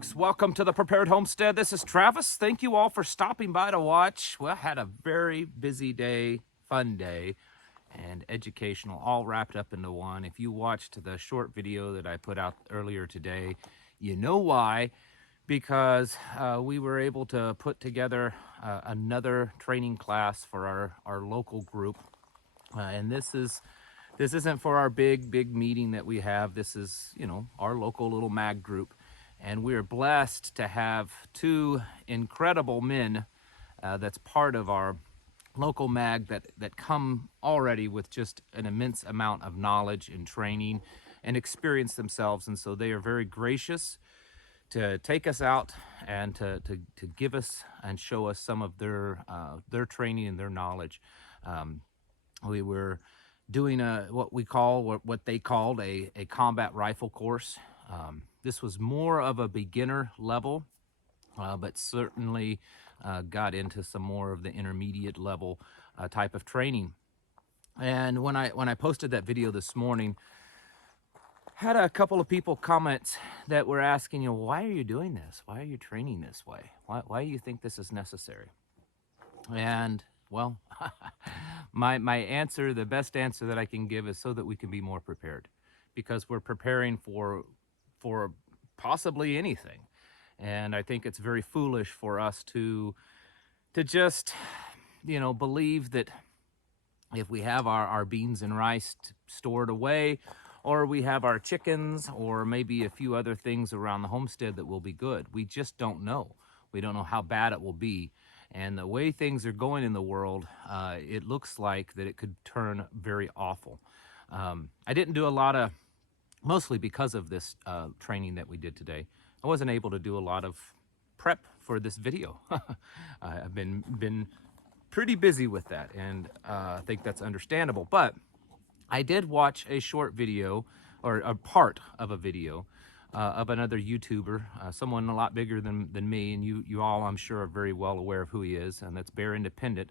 folks, welcome to the Prepared Homestead. This is Travis. Thank you all for stopping by to watch. Well, I had a very busy day, fun day, and educational, all wrapped up into one. If you watched the short video that I put out earlier today, you know why. Because we were able to put together another training class for our local group. And this isn't for our big meeting that we have. This is, you know, our local little mag group. And we're blessed to have two incredible men that's part of our local mag that come already with just an immense amount of knowledge and training and experience themselves. And so they are very gracious to take us out and to give us and show us some of their training and their knowledge. We were doing what they called a combat rifle course. This was more of a beginner level, but certainly got into some more of the intermediate level type of training. And when I posted that video this morning, had a couple of people comment that were asking, you know, why are you doing this? Why are you training this way? Why do you think this is necessary? And well, my answer, the best answer that I can give is so that we can be more prepared, because we're preparing for possibly anything. And I think it's very foolish for us to just, you know, believe that if we have our beans and rice stored away, or we have our chickens, or maybe a few other things around the homestead, that will be good. We just don't know. We don't know how bad it will be. And the way things are going in the world, it looks like that it could turn very awful. I didn't do a lot of, mostly because of this training that we did today, I wasn't able to do a lot of prep for this video. I've been pretty busy with that, and I think that's understandable. But I did watch a short video, or a part of a video, of another YouTuber, someone a lot bigger than me, and you all, I'm sure, are very well aware of who he is, and that's Bear Independent.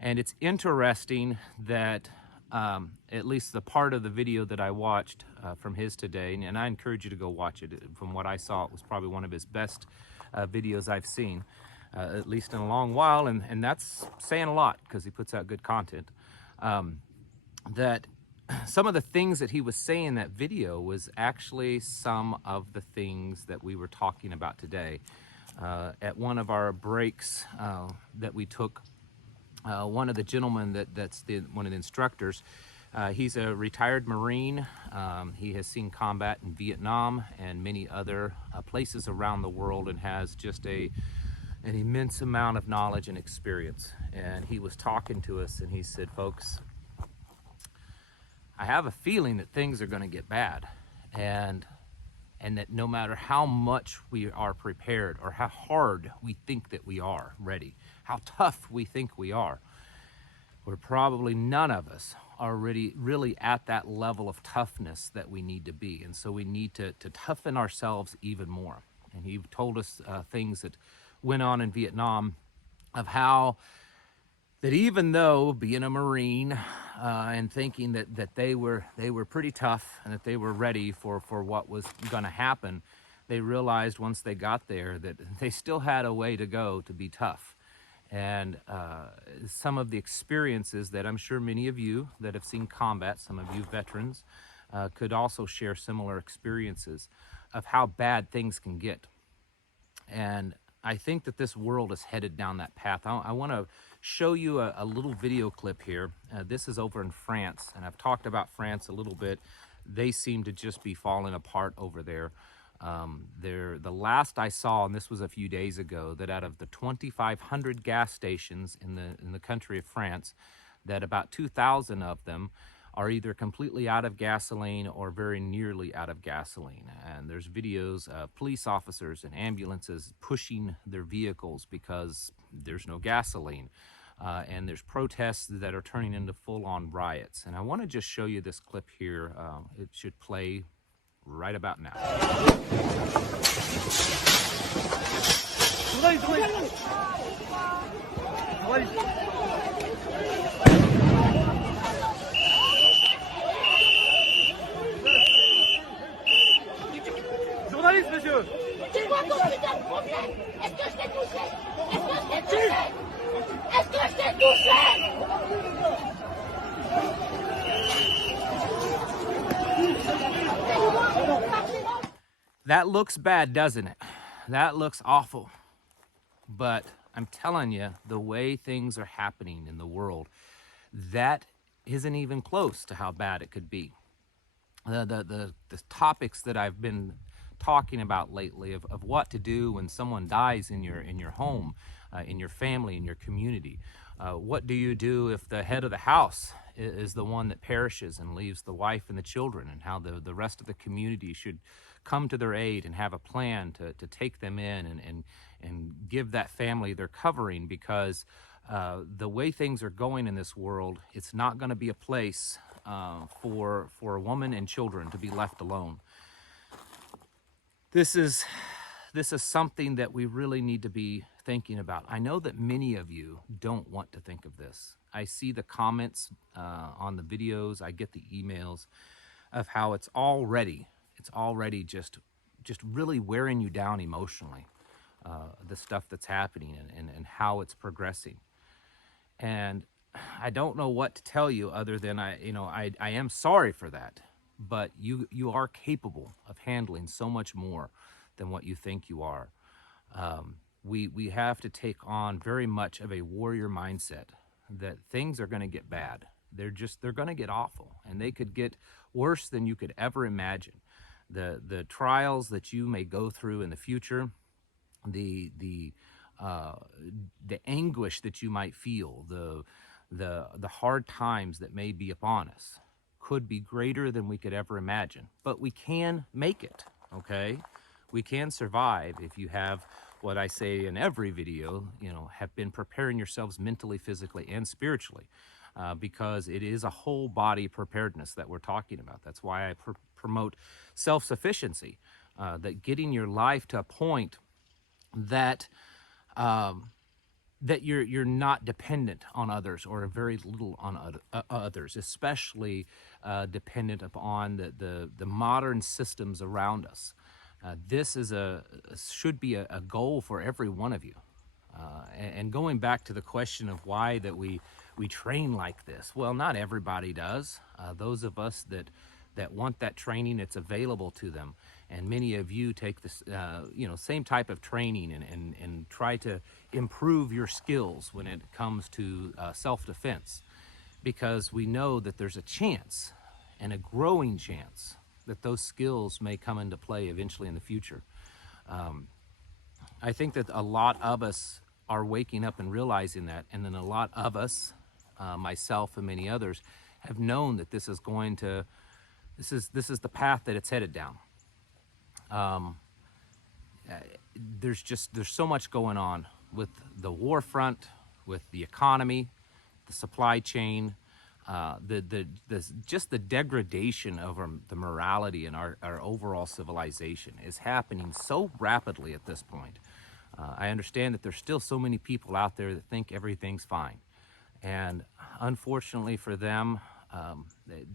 And it's interesting that at least the part of the video that I watched from his today, and I encourage you to go watch it. From what I saw, it was probably one of his best videos I've seen, at least in a long while, and that's saying a lot, because he puts out good content. That some of the things that he was saying in that video was actually some of the things that we were talking about today. At one of our breaks that we took, one of the gentlemen that's one of the instructors, he's a retired Marine. He has seen combat in Vietnam and many other places around the world, and has just an immense amount of knowledge and experience. And he was talking to us, and he said, folks, I have a feeling that things are going to get bad, and that no matter how much we are prepared, or how hard we think that we are ready, how tough we think we are, we're probably, none of us are really at that level of toughness that we need to be. And so we need to toughen ourselves even more. And he told us things that went on in Vietnam, of how that even though being a Marine and thinking that they were pretty tough, and that they were ready for what was going to happen, they realized once they got there that they still had a way to go to be tough. And some of the experiences that I'm sure many of you that have seen combat, some of you veterans, could also share similar experiences of how bad things can get. And I think that this world is headed down that path. I want to show you a little video clip here. This is over in France, and I've talked about France a little bit. They seem to just be falling apart over there. The last I saw, and this was a few days ago, that out of the 2,500 gas stations in the country of France, that about 2,000 of them are either completely out of gasoline or very nearly out of gasoline. And there's videos of police officers and ambulances pushing their vehicles because there's no gasoline. And there's protests that are turning into full-on riots. And I want to just show you this clip here. It should play right about now. Journaliste, monsieur. That looks bad, doesn't it? That looks awful. But I'm telling you, the way things are happening in the world, that isn't even close to how bad it could be. The topics that I've been talking about lately of what to do when someone dies in your home, in your family, in your community. What do you do if the head of the house is the one that perishes and leaves the wife and the children, and how the rest of the community should come to their aid and have a plan to take them in and give that family their covering, because the way things are going in this world, it's not going to be a place for a woman and children to be left alone. This is something that we really need to be thinking about. I know that many of you don't want to think of this. I see the comments on the videos, I get the emails of how it's already just really wearing you down emotionally, the stuff that's happening and how it's progressing. And I don't know what to tell you other than I am sorry for that, but you are capable of handling so much more than what you think you are. We have to take on very much of a warrior mindset, that things are going to get bad. They're going to get awful, and they could get worse than you could ever imagine. The trials that you may go through in the future, the anguish that you might feel, the hard times that may be upon us could be greater than we could ever imagine. But we can make it, okay? We can survive if you have what I say in every video, have been preparing yourselves mentally, physically, and spiritually, because it is a whole body preparedness that we're talking about. That's why I promote self-sufficiency, that getting your life to a point that that you're not dependent on others, or very little on others, especially dependent upon the modern systems around us. This should be a goal for every one of you. And going back to the question of why that we train like this, well, not everybody does. Those of us that want that training, it's available to them. And many of you take this, same type of training and try to improve your skills when it comes to self-defense, because we know that there's a chance, and a growing chance, that those skills may come into play eventually in the future. I think that a lot of us are waking up and realizing that, and then a lot of us, myself and many others, have known that this is the path that it's headed down. There's so much going on with the war front, with the economy, the supply chain, just the degradation of the morality in our overall civilization is happening so rapidly at this point. I understand that there's still so many people out there that think everything's fine, and unfortunately for them,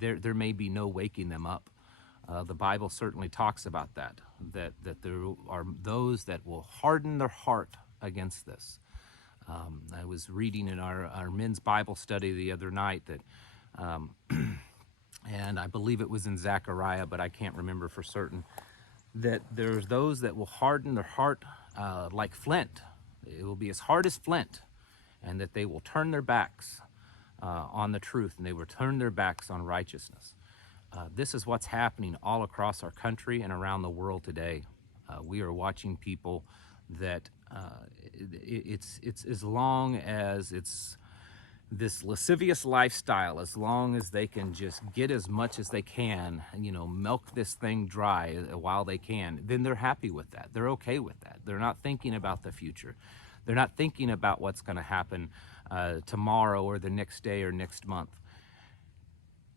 there may be no waking them up. The Bible certainly talks about that there are those that will harden their heart against this. I was reading in our men's Bible study the other night that, and I believe it was in Zechariah, but I can't remember for certain, that there's those that will harden their heart like flint. It will be as hard as flint, and that they will turn their backs on the truth, and they will turn their backs on righteousness. This is what's happening all across our country and around the world today. We are watching people that it's as long as it's this lascivious lifestyle, as long as they can just get as much as they can, milk this thing dry while they can, then they're happy with that. They're okay with that. They're not thinking about the future. They're not thinking about what's going to happen tomorrow or the next day or next month.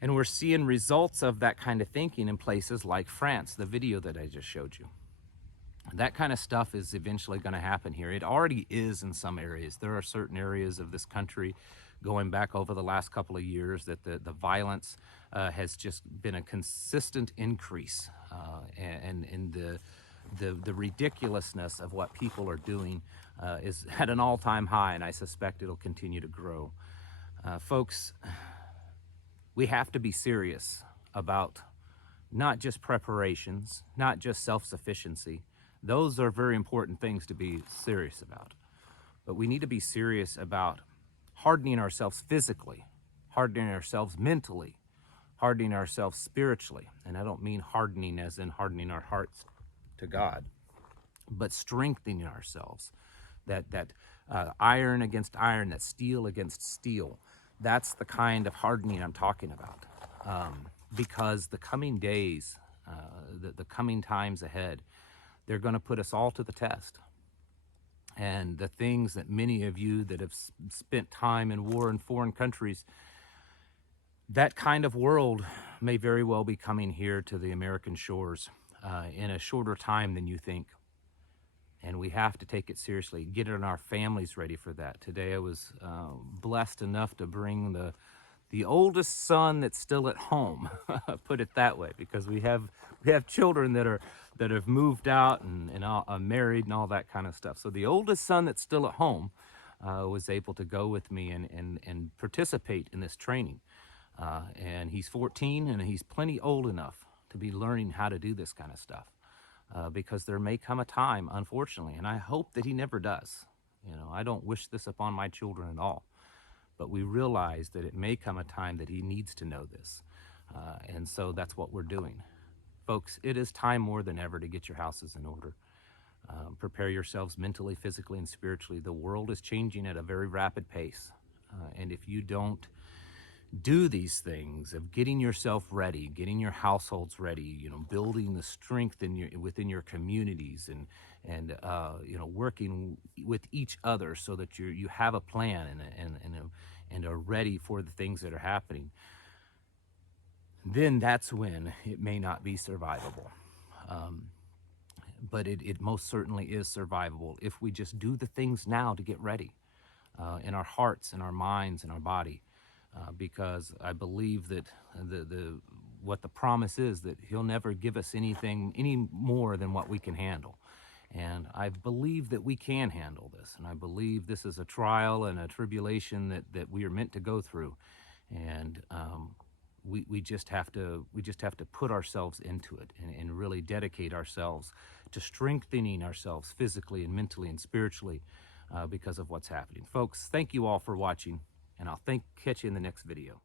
And we're seeing results of that kind of thinking in places like France, the video that I just showed you. That kind of stuff is eventually going to happen here. It already is in some areas. There are certain areas of this country, going back over the last couple of years, that the violence has just been a consistent increase, and the ridiculousness of what people are doing is at an all-time high, and I suspect it'll continue to grow. Folks, we have to be serious about not just preparations, not just self-sufficiency. Those are very important things to be serious about. But we need to be serious about hardening ourselves physically, hardening ourselves mentally, hardening ourselves spiritually. And I don't mean hardening as in hardening our hearts to God, but strengthening ourselves. That iron against iron, that steel against steel. That's the kind of hardening I'm talking about. Because the coming days, the coming times ahead, they're going to put us all to the test. And the things that many of you that have spent time in war in foreign countries, that kind of world may very well be coming here to the American shores in a shorter time than you think. And we have to take it seriously, get our families ready for that. Today I was blessed enough to bring the oldest son that's still at home, put it that way, because we have children that have moved out and are married and all that kind of stuff. So the oldest son that's still at home was able to go with me and participate in this training. And he's 14 and he's plenty old enough to be learning how to do this kind of stuff. Because there may come a time, unfortunately, and I hope that he never does. You know, I don't wish this upon my children at all. But we realize that it may come a time that he needs to know this. And so that's what we're doing. Folks, it is time more than ever to get your houses in order. Prepare yourselves mentally, physically, and spiritually. The world is changing at a very rapid pace. And if you don't do these things of getting yourself ready, getting your households ready, you know, building the strength within your communities and you know, working with each other so that you have a plan and are ready for the things that are happening, then that's when it may not be survivable. But it most certainly is survivable if we just do the things now to get ready in our hearts, in our minds, in our body. Because I believe that what the promise is, that he'll never give us anything any more than what we can handle. And I believe that we can handle this. And I believe this is a trial and a tribulation that we are meant to go through. And we just have to put ourselves into it and really dedicate ourselves to strengthening ourselves physically and mentally and spiritually because of what's happening. Folks, thank you all for watching. And I'll catch you in the next video.